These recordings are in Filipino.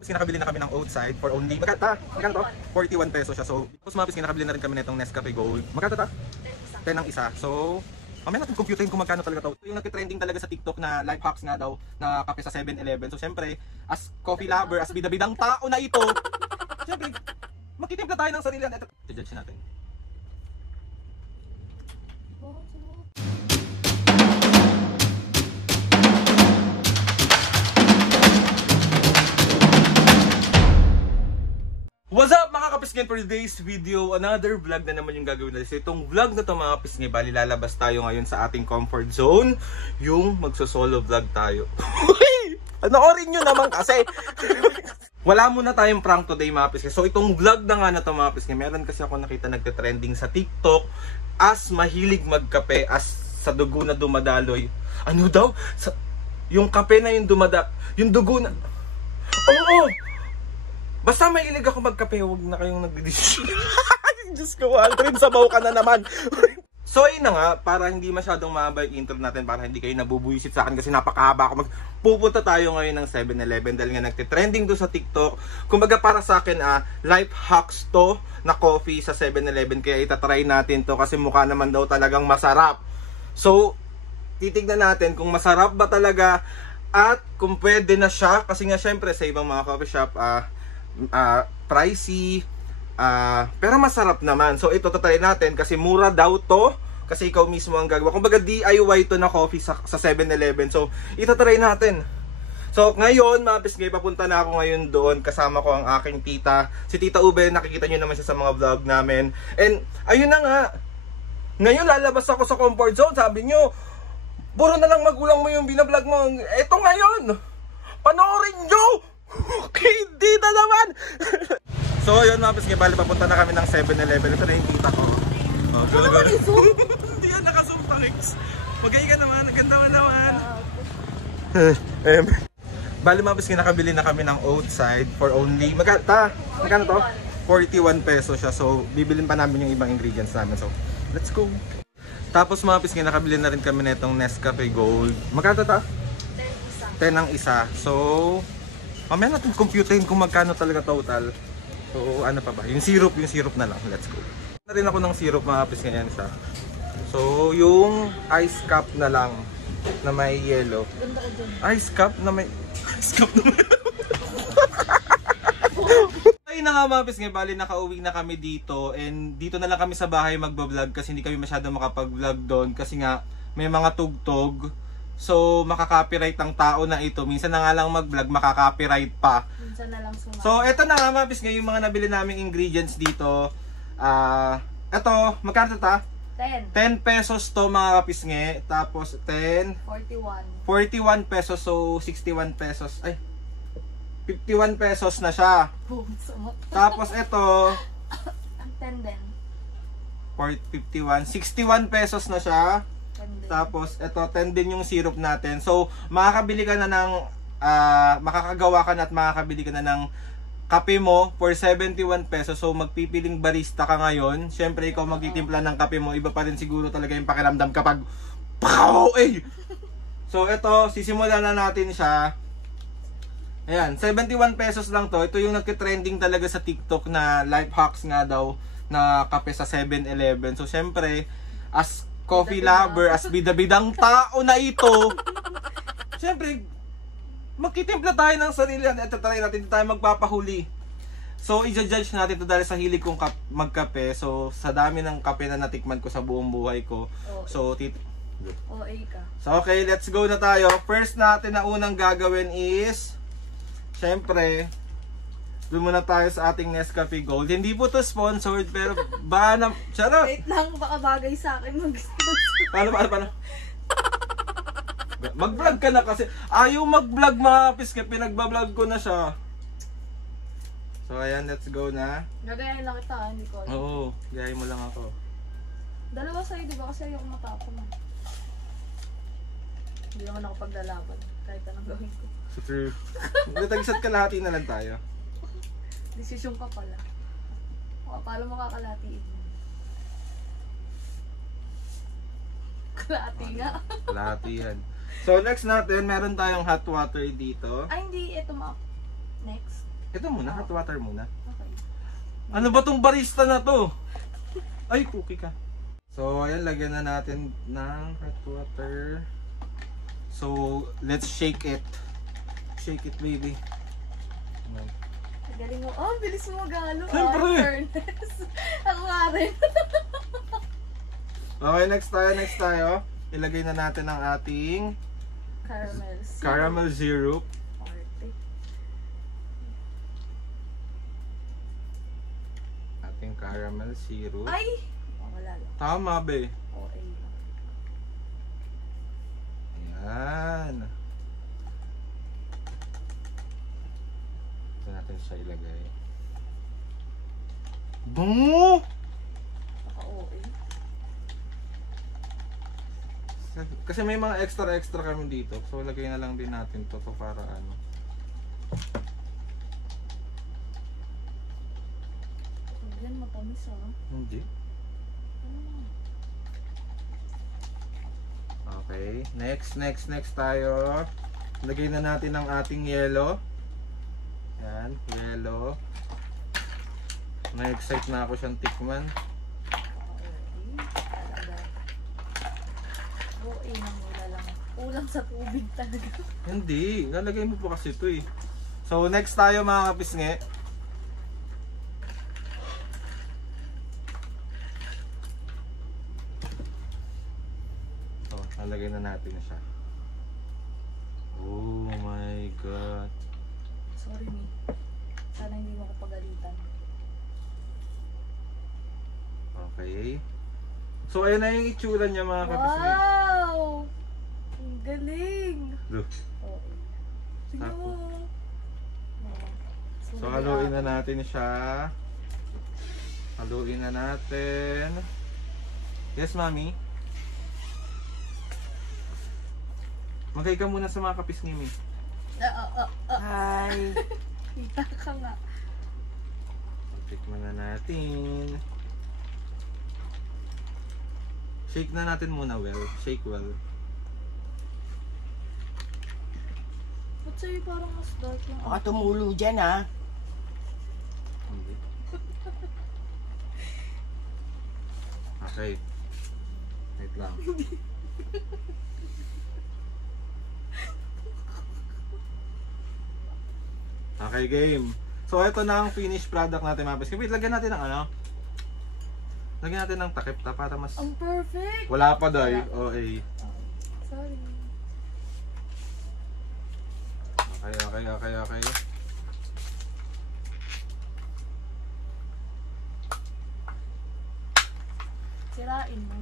Tapos kinakabili na kami ng outside for only, magkano to? 41 pesos siya. So, tapos mga kinakabili na rin kami nitong Nescafe Gold. Magkano ta? 10 ang isa. So, mamaya natin computerin kung magkano talaga to. Yung nagtitrending talaga sa TikTok na life hacks nga daw na kape sa 7-Eleven. So, syempre, as coffee lover, as bidabidang tao na ito, syempre, magtitimpla tayo ng sarili. Ito, judge natin. What's up mga kapisngin, for today's video, another vlog na naman yung gagawin natin. So itong vlog na to mga kapisngin, bali lalabas tayo ngayon sa ating comfort zone, yung magso-solo vlog tayo. Panoorin nyo naman kasi. Wala muna tayong prank today mga kapisngin. So itong vlog na nga na to mga kapisngin, meron kasi ako nakita nagte-trending sa TikTok as mahilig magkape, as sa dugo na dumadaloy. Ano daw? Yung kape na yung yung dugo na... Oo! Basta mahilig ako magkape, huwag na kayong nagdidesisyon. Diyos ko, Aldrin, sabaw ka na naman. So ayun na nga, para hindi masyadong mahaba yung intro natin, para hindi kayo nabubuisit sa akin kasi napakahaba ako. Pupunta tayo ngayon ng 7-Eleven dahil nga nagtitrending doon sa TikTok. Kumbaga para sa akin, life hacks to na coffee sa 7-Eleven. Kaya itatry natin to kasi mukha naman daw talagang masarap. So, titignan natin kung masarap ba talaga at kung pwede na siya. Kasi nga syempre sa ibang mga coffee shop, pricey, pero masarap naman. So ito tatry natin kasi mura daw to, kasi ikaw mismo ang gagawa. Kumbaga DIY to na coffee sa 7-Eleven. So itatry natin. So ngayon mga pisngay, papunta na ako ngayon doon. Kasama ko ang aking tita, si Tita Ube. Nakikita nyo naman siya sa mga vlog namin. And ayun na nga, ngayon lalabas ako sa comfort zone. Sabi nyo, puro na lang magulang mo yung binablog mo. Eto ngayon, panoorin nyo. Okay, hindi na naman. So yun mga pisngay, bali papunta na kami ng 7-Eleven. Ito na yung tita ko. Ano naman yung zoom? Hindi yan, naka-zoom Alex. Magay ka naman, ganda naman. Bali mga pisngay, nakabili na kami ng outside for only, magkano to? 41 pesos siya. So bibilin pa namin yung ibang ingredients namin. So let's go. Tapos mga pisngay, nakabili na rin kami nitong Nescafe Gold. Magkano ta? 10 ang isa. So mamaya natin computerin kung magkano talaga total. So ano pa ba? Yung syrup na lang. Let's go. Na rin ako ng syrup mga kapis, ganyan siya. So yung ice cup na lang na may yellow. Ice cup na may Ay na nga mga kapis, bali nakauwi na kami dito. And dito na lang kami sa bahay magbablog kasi hindi kami masyado makapag-vlog doon kasi nga may mga tugtog. So, makaka-copyright ang tao na ito. Minsan na nga lang mag-vlog, makaka-copyright pa. Minsan na lang sumama. So, eto na nga mga pisngay, yung mga nabili naming ingredients dito. Eto, magkano ta? 10. 10 pesos to mga kapisnge. Tapos 10. 41 pesos. So, 61 pesos. Ay, 51 pesos na siya. Tapos eto. 10 din. 51. 61 pesos na siya. Tapos ito 10 din yung syrup natin. So makakabili ka na ng makakagawa ka na at makakabili ka na ng kape mo for 71 pesos. So magpipiling barista ka ngayon. Syempre ikaw magtitimpla ng kape mo. Iba pa rin siguro talaga yung pakiramdam kapag pow! Eh! So ito, sisimulan na natin siya. Ayan, 71 pesos lang to. Ito yung nagtitrending talaga sa TikTok na life hacks nga daw na kape sa 7-Eleven. So syempre, as coffee lover, as bidabidang tao na ito, syempre, magtitimpla tayo ng sarili. Ito try natin, tayo magpapahuli. So, i-judge natin ito dahil sa hilig kong magkape. So, sa dami ng kape na natikman ko sa buong buhay ko. So, So, okay, let's go na tayo. First natin na unang gagawin is, syempre, doon muna tayo sa ating Nescafe Gold. Hindi po to sponsored, pero baka na... Charot! Wait lang, baka bagay sa akin Paano? Mag-vlog ka na kasi. Ayaw mag-vlog mga piske, pinagbablog ko na siya. So ayan, let's go na. Gagayahin lang kita, hindi ko alam. Oo, gayahin mo lang ako. Dalawa sa'yo, di ba? Kasi ayoko matapon. Hindi naman ako paglalaban. Kahit anong gawin ko. So true. Tag-isat kalahati na lang tayo. Desisyon ka pala. Paano mo kakalatiin? Kalahati nga. Kalahatihan. So next natin, meron tayong hot water dito. Ay, hindi. Ito ma. Next. Ito muna, hot water muna. Okay. Ano ba tong barista na to? Ay, cookie ka. So, ayan, lagyan na natin ng hot water. So, let's shake it. Shake it, baby. Ayan. Galing mo. Oh, bilis mo magalo. Siyempre. Fairness. Ako nga rin. Okay, next tayo. Ilagay na natin ang ating caramel syrup. Party. Ating caramel syrup. Ay! Oh, wala lang. Tama, be. Okay lang. Ayan. Ito natin siya ilagay. Bango! Naka-OA. Kasi may mga extra kami dito. So, lagay na lang din natin to para ano. Yan, matamis ah. Hindi. Okay. Next tayo. Lagay na natin ang ating yelo. Yan, yelo. Na-excite na ako siyang tikman. OA nang wala lang. Ulang sa tubig talaga. Hindi, lalagay mo po kasi ito eh. So next tayo mga kapisngi. So, lalagay na natin siya. Oh my god. Sorry, me. Sana hindi mo ako pagalitan. Okay. So ayun na yung itsura niya mga kapisngi. Wow! Ang galing! Look. Okay. Sige Tapo. mo. So haluin na natin siya. Haluin na natin. Yes, mami. Magkay ka muna sa mga kapisngi, mi. Hi! Kita ka nga. Tikman na natin. Shake na natin muna well. Shake well. Ba't sa'yo parang mas dark lang? Baka tumulo dyan ha. Hindi. Okay. Wait lang. Okay, game. So, ito na ang finished product natin, mga pes. Wait, lagyan natin ng ano? Lagyan natin ng takip ta para mas... Ang perfect! Wala pa day. OA. Sorry. Okay. Sirain mo.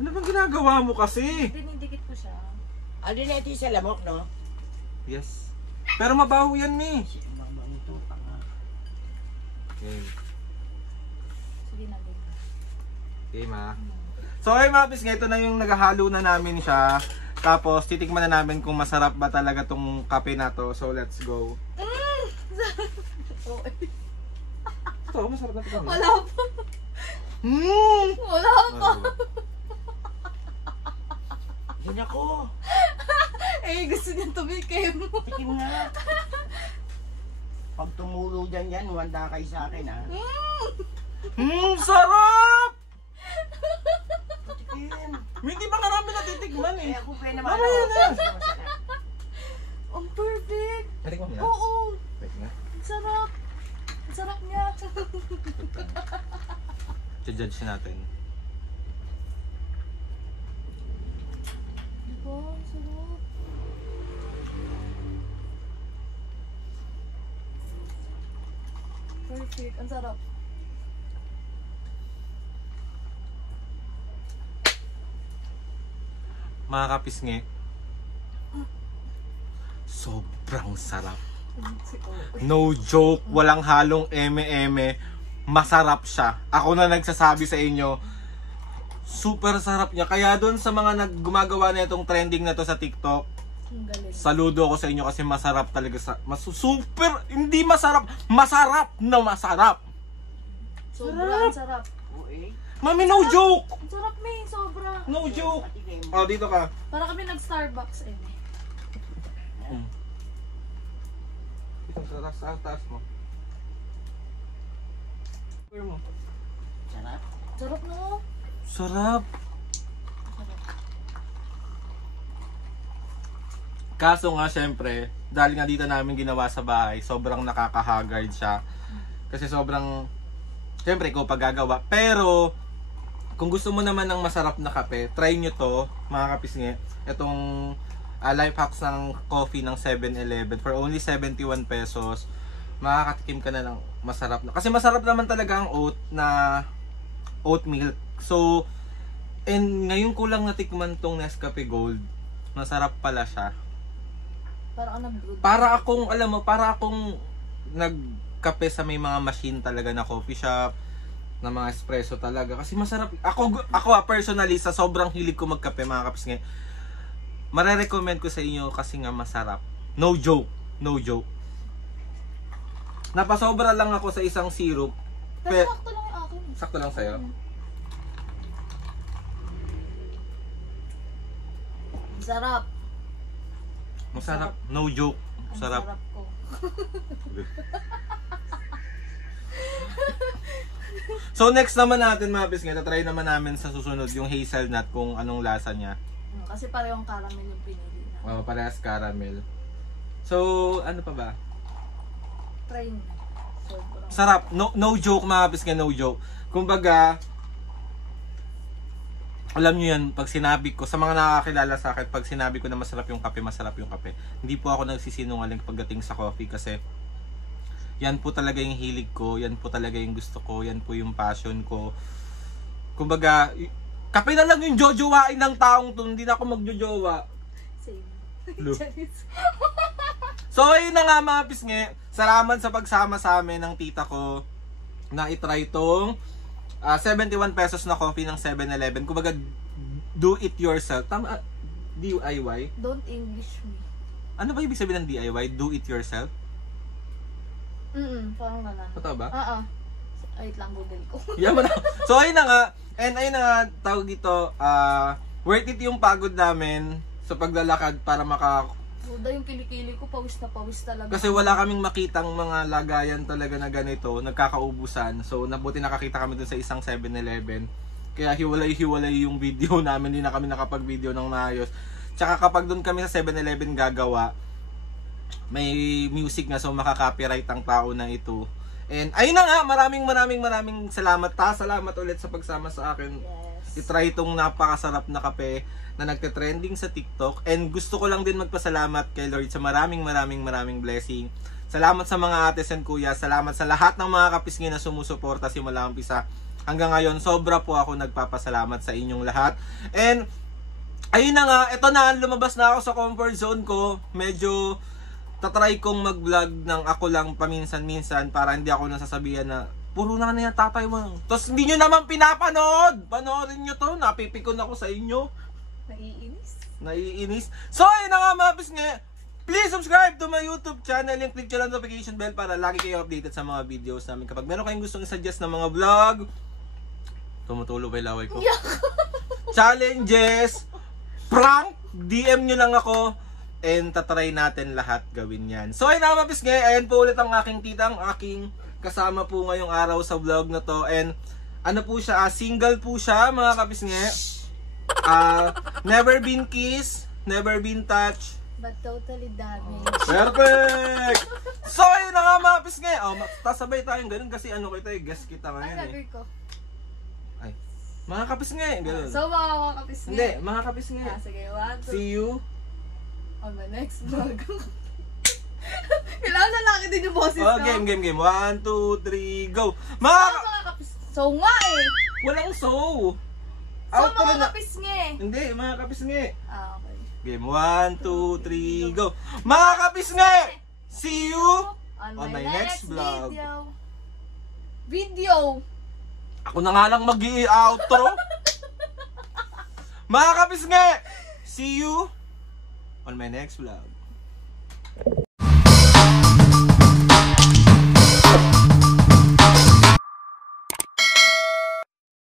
Ano bang ginagawa mo kasi? Dinidikit ko siya. Alin na ito yung sa lamok, no? Yes. Pero mabaho yan, mi. Mabanguto pa nga. Game. Sige na, game. Game, ha? So, ay mga pis, ito na yung naghahalo na namin siya. Tapos, titikman na namin kung masarap ba talaga tong kape na to. So, let's go. Oh, Ito, masarap na ito. wala pa. Wala pa. Yan ako! Eh, gusto niya tumikim. Tikim nga! Pag tumulo dyan yan, wanda kayo sa akin ha. Sarap! Tikim! Hindi ba nga namin natitikman eh? Eh ako pa naman Mamaya na. Ang perfect. Natikman mo na? Oo. Wait na. Ang sarap. Ang sarap niya. Judge natin. Diba? Ang sarap. Perfect. Ang sarap. Mga kapisngi, sobrang sarap. No joke, walang halong eme-eme. Masarap siya. Ako na nagsasabi sa inyo, super sarap niya. Kaya doon sa mga gumagawa na itong trending na to sa TikTok, Ang galing. saludo ako sa inyo kasi masarap talaga. Super, hindi masarap. Masarap na masarap. Sobrang sarap. Oo eh. Mami, no joke. Ang sarap, May. Sobra. No joke. Patikim. Oh, dito ka. Para kami nag-Starbucks eh. Isang taas mo. Square mo. Sarap. Sarap na. Sarap. Sarap. Kaso nga syempre, dahil nga dito namin ginawa sa bahay, sobrang nakaka-haggard siya. Kasi sobrang, syempre ikaw paggagawa. Pero, kung gusto mo naman ng masarap na kape, try nyo to, mga kapisngi. Itong life hacks ng coffee ng 7-Eleven for only 71 pesos. Makakatikim ka na ng masarap na. Kasi masarap naman talaga ang oat milk. So, and ngayon ko lang natikman tong Nescafe Gold. Masarap pala siya. Parang nag-brood. Para akong, alam mo, para akong nagkape sa may mga machine talaga na coffee shop, na mga espresso talaga. Kasi masarap. Ako personally, sa sobrang hilig ko magkape, mga kapis ngayon, marerecommend ko sa inyo kasi nga masarap. No joke. No joke. Napasobra lang ako sa isang syrup. Pero sakto lang yung akin. Sakto lang sa'yo. Sarap. Masarap. No joke. Ang Sarap. sarap ko. So next naman natin mga pisngi, try naman namin sa susunod yung hazelnut kung anong lasa niya. Kasi parehong caramel yung pinili na. Oh, parehas caramel. So, ano pa ba? Try mo. Sobrang. Sarap. No joke mga pisngi, no joke. Kumbaga, alam nyo yan, pag sinabi ko, sa mga nakakilala sa akin, pag sinabi ko na masarap yung kape, masarap yung kape. Hindi po ako nagsisinungaling pagdating sa coffee kasi yan po talaga yung hilig ko, yan po talaga yung gusto ko, yan po yung passion ko. Kumbaga, kape na lang yung jojowain ng taong to, hindi na ako magjojowa. Same. Look. So, ayun na nga mga pisngi, salamat sa pagsama sa amin ng tita ko na itry itong 71 pesos na coffee ng 7-Eleven. Kumbaga, do it yourself. Tama, DIY? Don't English me. Ano ba ibig sabihin ng DIY? Do it yourself? Parang ganun. Totoo ba? Wait lang, Google ko. Yaman na. So, ayun na nga. And ayun na nga, tawag dito, worth it yung pagod namin sa paglalakad para Buda yung kilikili ko, pawis na pawis talaga. kasi wala kaming makitang mga lagayan talaga na ganito, nagkakaubusan. So, nabuti nakakita kami dun sa isang 7-Eleven. Kaya hiwalay-hiwalay yung video namin, hindi na kami nakapag-video ng maayos. Tsaka kapag dun kami sa 7-Eleven gagawa, may music na, so makaka-copyright ang tao na ito. And ayun na nga, maraming salamat. Salamat ulit sa pagsama sa akin. Yes. I-try itong napakasarap na kape na nagte-trending sa TikTok. And gusto ko lang din magpasalamat kay Lord sa maraming blessing. Salamat sa mga ates and kuya. Salamat sa lahat ng mga kapisngi na sumusuporta simula umpisa hanggang ngayon. Sobra po ako nagpapasalamat sa inyong lahat. And ayun na nga, ito na, lumabas na ako sa comfort zone ko. Medyo tatry kong mag-vlog ng ako lang paminsan-minsan para hindi ako nasasabihan na puro na yan tatay mo. Tapos hindi nyo naman pinapanood. Panoorin nyo to. Napipikon ako sa inyo. Naiinis. So ayun na nga mga pisngi. Please subscribe to my YouTube channel and click nyo lang notification bell para lagi kayo updated sa mga videos namin. Kapag meron kayong gustong i-suggest ng mga vlog, tumutulo ba yung laway ko? Challenges, prank, DM nyo lang ako. And tatry natin lahat gawin yan. So ayun na mga pisngi. Ayan po ulit ang aking titang, aking kasama po ngayong araw sa vlog na to. And ano po siya, single po siya mga kapisngi. Never been kissed, never been touched, but totally damaged. Perfect! So ayun na nga mga pisngi. Tasabay tayong ganun kasi ano kita guest kita Ang ngayon sabi ko. Ay, mga kapisngi, ganun. So mga kapisngi. Hindi, mga kapisngi. Sige, 1, 2. See you On the next vlog. Kailangan lalaki din yung boses Oh, ko. game. 1, 2, 3, go! Mga kapisngi. So nga eh. Walang so! So Outro mga na. kapisngi. Hindi, mga kapisngi. Okay. Game 1, 2, 3, go! Mga kapisngi! See you On on my my next vlog. Video. Ako na nga lang mag-i-outro. Mga kapisngi! See you on my next vlog.